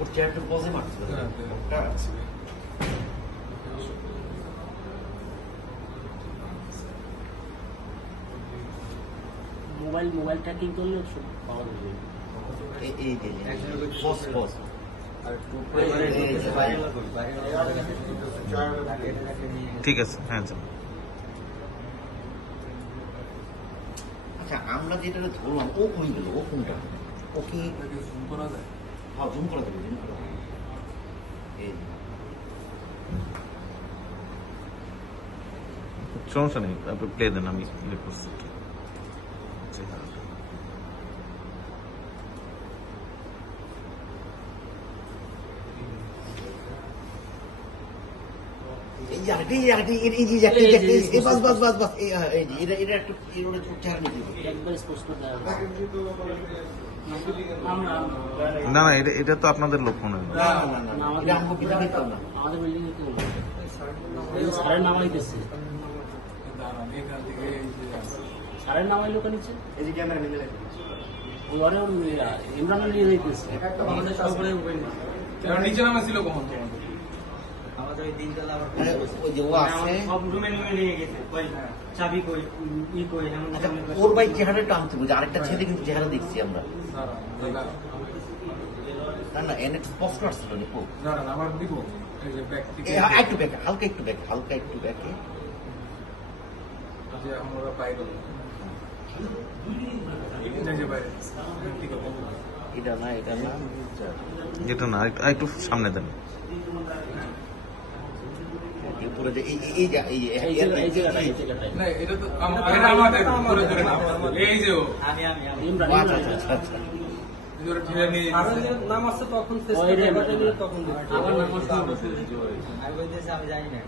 ওর চেয়ারটা বসে মারছে মোবাইল ট্র্যাকিং করলে পাওয়া যাবে। ঠিক আছে, হ্যাঁ। আচ্ছা, আমরা যেটা ধরলাম ও কোন গেল, ও কোনটা, ও কি জুম করা যায়? হ্যাঁ, জুম করা যাবে, জুম করা যাবে। সমস্যা নেই, আপনি প্লে দেন, আমি প্লে করছি। না না, এটা তো আপনাদের লোক মনে হয়। আমাদের বিল্ডিং সারের নামাইতেছে, সারের নামাইলো নিচে ওরে ইমরান নিয়ে যাইতেছে। নিচে নামাইছিল কখন? ওর ভাই চেহারা টানতে বুঝে, আরেকটা ছেলে কিন্তু চেহারা দেখছি আমরা। না না, এনে স্পষ্ট আসছিল নিপু। একটু ব্যাকে, হালকা একটু ব্যাকে, হালকা একটু ব্যাকে। এটা না, এটা না, এটা না, একটু সামনে দেন। আমি জানি না।